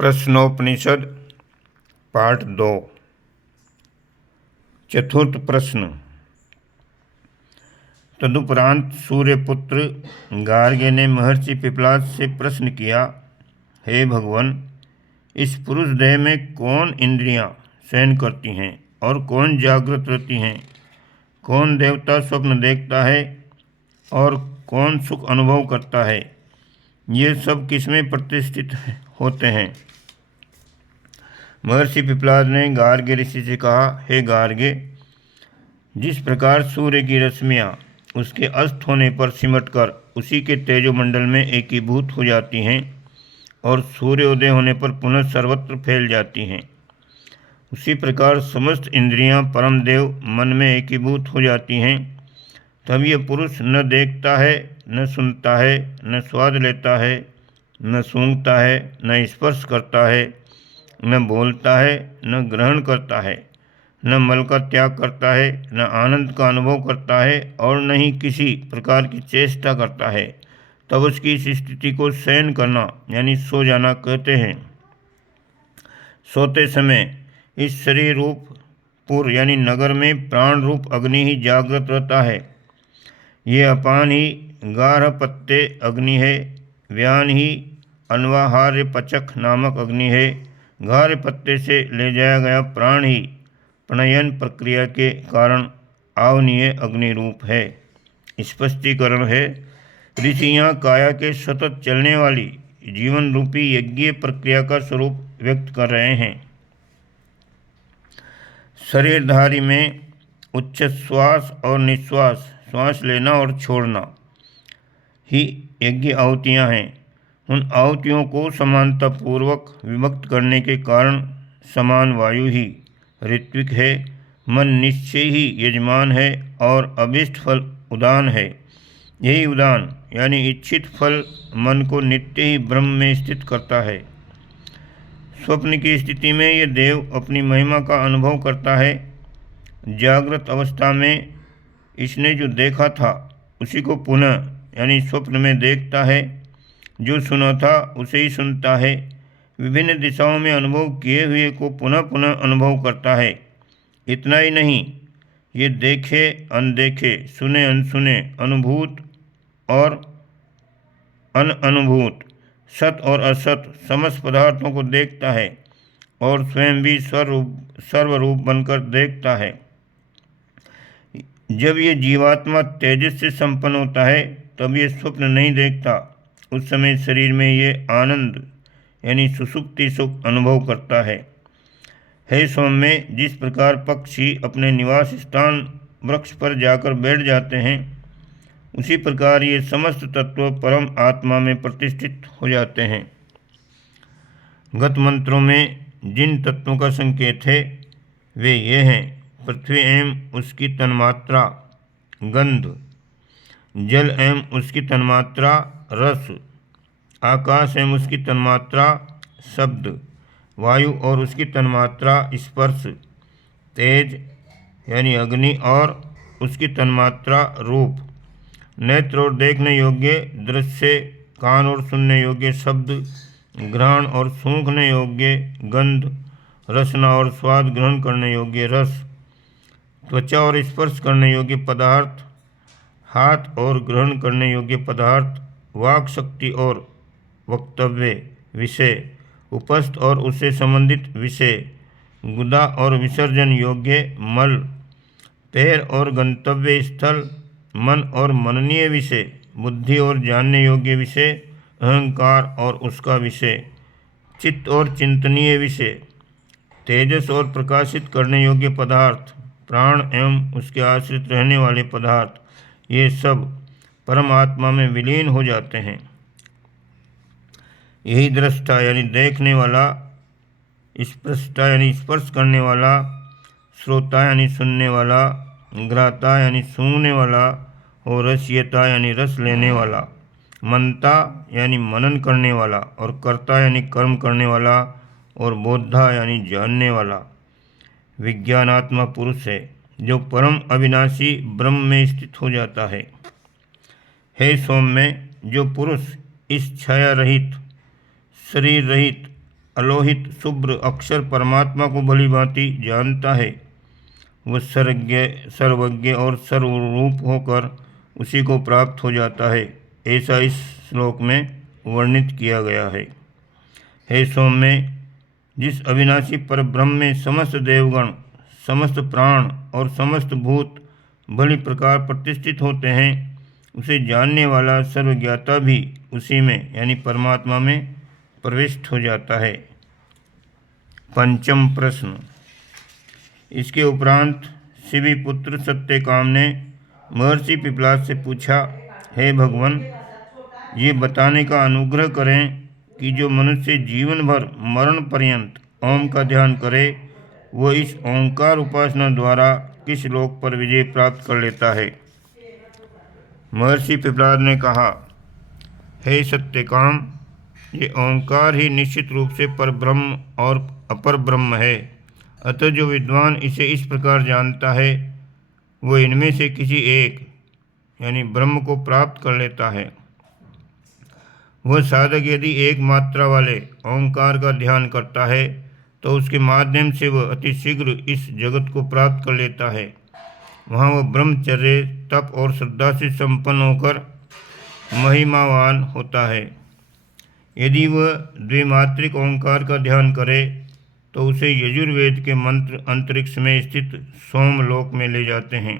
प्रश्नोपनिषद पाठ 2। चतुर्थ प्रश्न। तदुपरांत सूर्यपुत्र गार्ग्य ने महर्षि पिपलाद से प्रश्न किया, हे भगवान, इस पुरुष देह में कौन इंद्रियां शयन करती हैं और कौन जागृत रहती हैं? कौन देवता स्वप्न देखता है और कौन सुख अनुभव करता है? ये सब किसमें प्रतिष्ठित होते हैं? महर्षि पिपलाद ने गार्ग्य ऋषि से कहा, हे गार्ग्य, जिस प्रकार सूर्य की रश्मियाँ उसके अस्त होने पर सिमटकर उसी के तेजोमंडल में एकीभूत हो जाती हैं और सूर्योदय होने पर पुनः सर्वत्र फैल जाती हैं, उसी प्रकार समस्त इंद्रियां परम देव मन में एकीभूत हो जाती हैं। तब यह पुरुष न देखता है, न सुनता है, न स्वाद लेता है, न सूंघता है, न स्पर्श करता है, न बोलता है, न ग्रहण करता है, न मल का त्याग करता है, न आनंद का अनुभव करता है और न ही किसी प्रकार की चेष्टा करता है। तब उसकी इस स्थिति को शयन करना यानी सो जाना कहते हैं। सोते समय इस शरीर रूप पुर यानी नगर में प्राण रूप अग्नि ही जागृत रहता है। ये अपान ही गार्हपत्य अग्नि है, व्यान ही अन्वाहार्य पचक नामक अग्नि है, गार्हपत्य से ले जाया गया प्राण ही प्रणयन प्रक्रिया के कारण आवनीय अग्नि रूप है। स्पष्टीकरण है, ऋषि यहाँ काया के सतत चलने वाली जीवन रूपी यज्ञीय प्रक्रिया का स्वरूप व्यक्त कर रहे हैं। शरीरधारी में उच्छ्वास और निश्वास, श्वास लेना और छोड़ना ही यज्ञ आहुतियाँ हैं। उन आहुतियों को समानतापूर्वक विभक्त करने के कारण समान वायु ही ऋत्विक है, मन निश्चय ही यजमान है और अभीष्ट फल उदान है। यही उदान यानी इच्छित फल मन को नित्य ही ब्रह्म में स्थित करता है। स्वप्न की स्थिति में यह देव अपनी महिमा का अनुभव करता है। जागृत अवस्था में इसने जो देखा था उसी को पुनः यानी स्वप्न में देखता है, जो सुना था उसे ही सुनता है, विभिन्न दिशाओं में अनुभव किए हुए को पुनः पुनः अनुभव करता है। इतना ही नहीं, ये देखे अनदेखे, सुने अनसुने, अनुभूत और अनअनुभूत, सत और असत समस्त पदार्थों को देखता है और स्वयं भी सर्वरूप बनकर देखता है। जब ये जीवात्मा तेजस से संपन्न होता है तब ये स्वप्न नहीं देखता। उस समय शरीर में ये आनंद यानी सुसुप्ति सुख अनुभव करता है। हे सौम्य, जिस प्रकार पक्षी अपने निवास स्थान वृक्ष पर जाकर बैठ जाते हैं, उसी प्रकार ये समस्त तत्व परम आत्मा में प्रतिष्ठित हो जाते हैं। गत मंत्रों में जिन तत्वों का संकेत है वे ये हैं: पृथ्वी एवं उसकी तन्मात्रा गंध, जल एवं उसकी तन्मात्रा रस, आकाश एवं उसकी तन्मात्रा शब्द, वायु और उसकी तन्मात्रा स्पर्श, तेज यानी अग्नि और उसकी तन्मात्रा रूप, नेत्र और देखने योग्य दृश्य, कान और सुनने योग्य शब्द, घ्राण और सूंघने योग्य गंध, रसना और स्वाद ग्रहण करने योग्य रस, त्वचा और स्पर्श करने योग्य पदार्थ, हाथ और ग्रहण करने योग्य पदार्थ, वाक शक्ति और वक्तव्य विषय, उपस्थ और उससे संबंधित विषय, गुदा और विसर्जन योग्य मल, पैर और गंतव्य स्थल, मन और मननीय विषय, बुद्धि और जानने योग्य विषय, अहंकार और उसका विषय, चित्त और चिंतनीय विषय, तेजस और प्रकाशित करने योग्य पदार्थ, प्राण एवं उसके आश्रित रहने वाले पदार्थ, ये सब परमात्मा में विलीन हो जाते हैं। यही दृष्टा यानी देखने वाला, स्पृष्टा यानी स्पर्श करने वाला, श्रोता यानी सुनने वाला, घ्राता यानी सूंघने वाला और रसयता यानी रस लेने वाला, मनता यानी मनन करने वाला और कर्ता यानी कर्म करने वाला और बोद्धा यानी जानने वाला विज्ञानात्मा पुरुष है, जो परम अविनाशी ब्रह्म में स्थित हो जाता है। हे सौम्य, जो पुरुष इस छाया रहित, शरीर रहित अलोहित शुभ्र अक्षर परमात्मा को भली भांति जानता है, वह सर्वज्ञ और सर्वरूप होकर उसी को प्राप्त हो जाता है, ऐसा इस श्लोक में वर्णित किया गया है। हे सौम्य, जिस अविनाशी परब्रह्म में समस्त देवगण, समस्त प्राण और समस्त भूत भली प्रकार प्रतिष्ठित होते हैं, उसे जानने वाला सर्वज्ञाता भी उसी में यानी परमात्मा में प्रविष्ट हो जाता है। पंचम प्रश्न। इसके उपरांत शिवी पुत्र सत्यकाम ने महर्षि पिपलाद से पूछा, हे भगवान, ये बताने का अनुग्रह करें कि जो मनुष्य जीवन भर मरण पर्यंत ओम का ध्यान करे, वो इस ओंकार उपासना द्वारा किस लोक पर विजय प्राप्त कर लेता है। महर्षि पिपलाद ने कहा, हे सत्यकाम, ये ओंकार ही निश्चित रूप से परब्रह्म और अपर ब्रह्म है। अतः जो विद्वान इसे इस प्रकार जानता है, वो इनमें से किसी एक यानी ब्रह्म को प्राप्त कर लेता है। वह साधक यदि एक मात्रा वाले ओंकार का ध्यान करता है तो उसके माध्यम से वह अति शीघ्र इस जगत को प्राप्त कर लेता है। वहाँ वह ब्रह्मचर्य, तप और श्रद्धा से संपन्न होकर महिमावान होता है। यदि वह द्विमात्रिक ओंकार का ध्यान करे तो उसे यजुर्वेद के मंत्र अंतरिक्ष में स्थित सोमलोक में ले जाते हैं।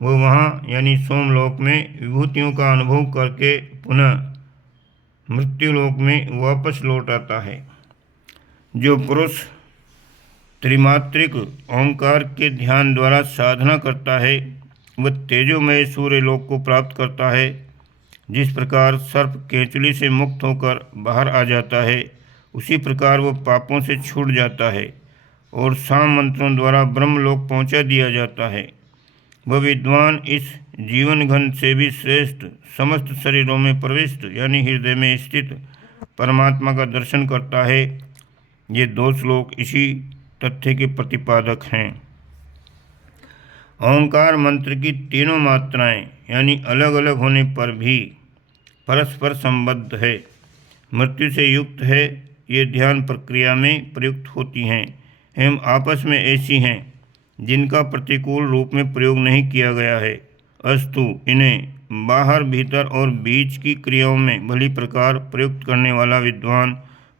वह वहाँ यानी सोमलोक में विभूतियों का अनुभव करके पुनः मृत्युलोक में वापस लौट आता है। जो पुरुष त्रिमात्रिक ओंकार के ध्यान द्वारा साधना करता है, वह तेजोमय सूर्यलोक को प्राप्त करता है। जिस प्रकार सर्प केंचुली से मुक्त होकर बाहर आ जाता है, उसी प्रकार वह पापों से छूट जाता है और साम मंत्रों द्वारा ब्रह्मलोक पहुंचा दिया जाता है। वह विद्वान इस जीवन घन से भी श्रेष्ठ समस्त शरीरों में प्रविष्ट यानी हृदय में स्थित परमात्मा का दर्शन करता है। ये दो श्लोक इसी तथ्य के प्रतिपादक हैं। ओंकार मंत्र की तीनों मात्राएं यानी अलग अलग होने पर भी परस्पर संबद्ध है, मृत्यु से युक्त है। ये ध्यान प्रक्रिया में प्रयुक्त होती हैं एवं आपस में ऐसी हैं जिनका प्रतिकूल रूप में प्रयोग नहीं किया गया है, अस्तु इन्हें बाहर, भीतर और बीच की क्रियाओं में भली प्रकार प्रयुक्त करने वाला विद्वान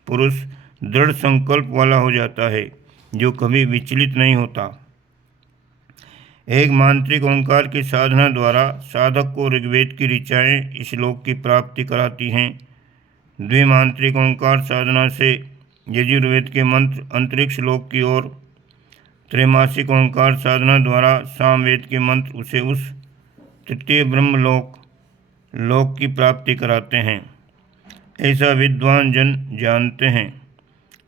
पुरुष दृढ़ संकल्प वाला हो जाता है, जो कभी विचलित नहीं होता। एक मांत्रिक ओंकार की साधना द्वारा साधक को ऋग्वेद की ऋचाएँ इस लोक की प्राप्ति कराती हैं। द्विमांत्रिक ओंकार साधना से यजुर्वेद के मंत्र अंतरिक्ष लोक की ओर, त्रैमासिक ओंकार साधना द्वारा सामवेद के मंत्र उसे उस तृतीय लोक की प्राप्ति कराते हैं। ऐसा विद्वान जन जानते हैं।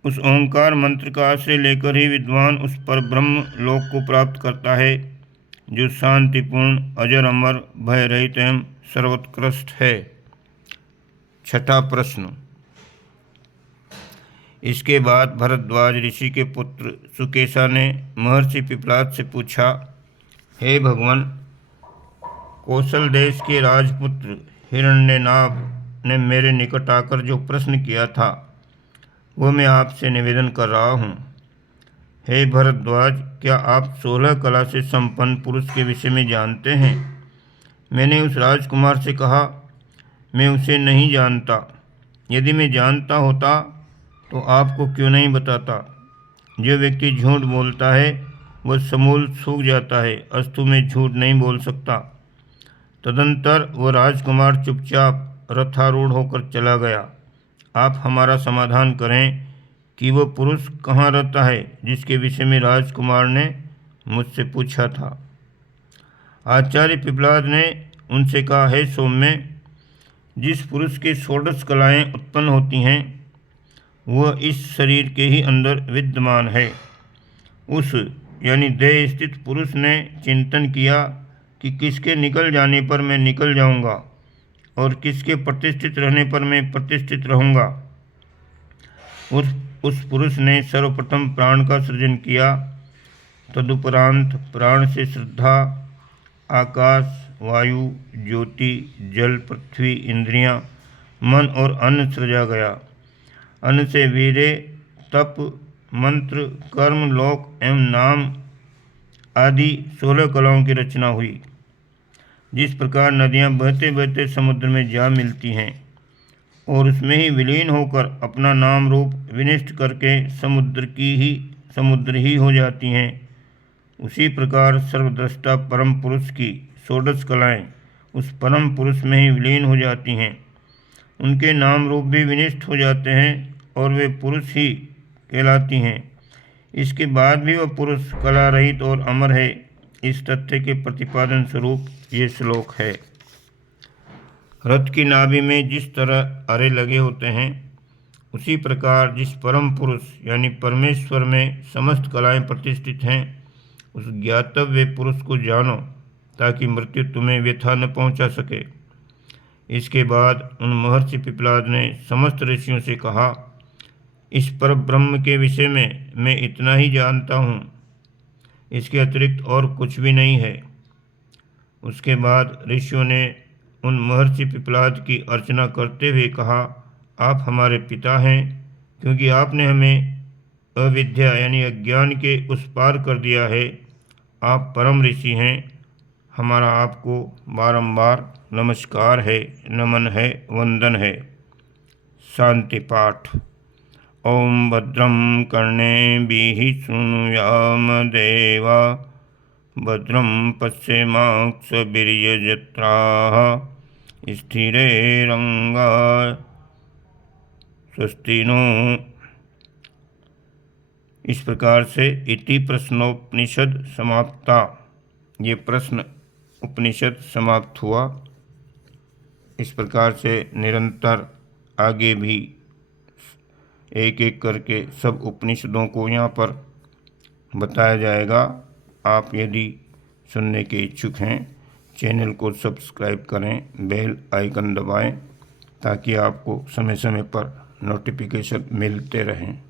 उस ओंकार मंत्र का आश्रय लेकर ही विद्वान उस पर ब्रह्म लोक को प्राप्त करता है, जो शांतिपूर्ण, अजर अमर, भय रहित एवं सर्वोत्कृष्ट है। छठा प्रश्न। इसके बाद भरद्वाज ऋषि के पुत्र सुकेशा ने महर्षि पिपलाद से पूछा, हे भगवान, कौशल देश के राजपुत्र हिरण्यनाभ ने मेरे निकट आकर जो प्रश्न किया था, वह मैं आपसे निवेदन कर रहा हूँ। हे भरद्वाज, क्या आप 16 कला से संपन्न पुरुष के विषय में जानते हैं? मैंने उस राजकुमार से कहा, मैं उसे नहीं जानता। यदि मैं जानता होता तो आपको क्यों नहीं बताता। जो व्यक्ति झूठ बोलता है वह समूल सूख जाता है, अस्तु मैं झूठ नहीं बोल सकता। तदंतर वह राजकुमार चुपचाप रथारूढ़ होकर चला गया। आप हमारा समाधान करें कि वह पुरुष कहाँ रहता है जिसके विषय में राजकुमार ने मुझसे पूछा था। आचार्य पिपलाद ने उनसे कहा, हे सौम्य, जिस पुरुष के 16 कलाएँ उत्पन्न होती हैं वह इस शरीर के ही अंदर विद्यमान है। उस यानी देह स्थित पुरुष ने चिंतन किया कि किसके निकल जाने पर मैं निकल जाऊंगा और किसके प्रतिष्ठित रहने पर मैं प्रतिष्ठित रहूंगा। उस पुरुष ने सर्वप्रथम प्राण का सृजन किया, तदुपरांत प्राण से श्रद्धा, आकाश, वायु, ज्योति, जल, पृथ्वी, इंद्रियां, मन और अन्न सृजा गया। अन्न से वीर्य, तप, मंत्र, कर्म, लोक एवं नाम आदि 16 कलाओं की रचना हुई। जिस प्रकार नदियाँ बहते बहते समुद्र में जा मिलती हैं और उसमें ही विलीन होकर अपना नाम रूप विनिष्ट करके समुद्र ही हो जाती हैं, उसी प्रकार सर्वद्रष्टा परम पुरुष की 16 कलाएँ उस परम पुरुष में ही विलीन हो जाती हैं। उनके नाम रूप भी विनिष्ट हो जाते हैं और वे पुरुष ही कहलाती हैं। इसके बाद भी वह पुरुष कला रहित और अमर है। इस तथ्य के प्रतिपादन स्वरूप ये श्लोक है। रथ की नाभि में जिस तरह अरे लगे होते हैं, उसी प्रकार जिस परम पुरुष यानी परमेश्वर में समस्त कलाएं प्रतिष्ठित हैं, उस ज्ञातव्य पुरुष को जानो ताकि मृत्यु तुम्हें व्यथा न पहुंचा सके। इसके बाद उन महर्षि पिपलाद ने समस्त ऋषियों से कहा, इस पर ब्रह्म के विषय में मैं इतना ही जानता हूँ, इसके अतिरिक्त और कुछ भी नहीं है। उसके बाद ऋषियों ने उन महर्षि पिपलाद की अर्चना करते हुए कहा, आप हमारे पिता हैं, क्योंकि आपने हमें अविद्या यानी अज्ञान के उस पार कर दिया है। आप परम ऋषि हैं। हमारा आपको बारंबार नमस्कार है, नमन है, वंदन है। शांति पाठ। ओम भद्रं कर्णेभिः शृणुयाम देवा, भद्रं पश्येमाक्षभिर्यजत्राः, स्थिरैरङ्गाः स्वस्ति नो। इस प्रकार से इति प्रश्नोपनिषद समाप्ता, ये प्रश्न उपनिषद समाप्त हुआ। इस प्रकार से निरंतर आगे भी एक एक करके सब उपनिषदों को यहाँ पर बताया जाएगा। आप यदि सुनने के इच्छुक हैं, चैनल को सब्सक्राइब करें, बेल आइकन दबाएं ताकि आपको समय समय पर नोटिफिकेशन मिलते रहें।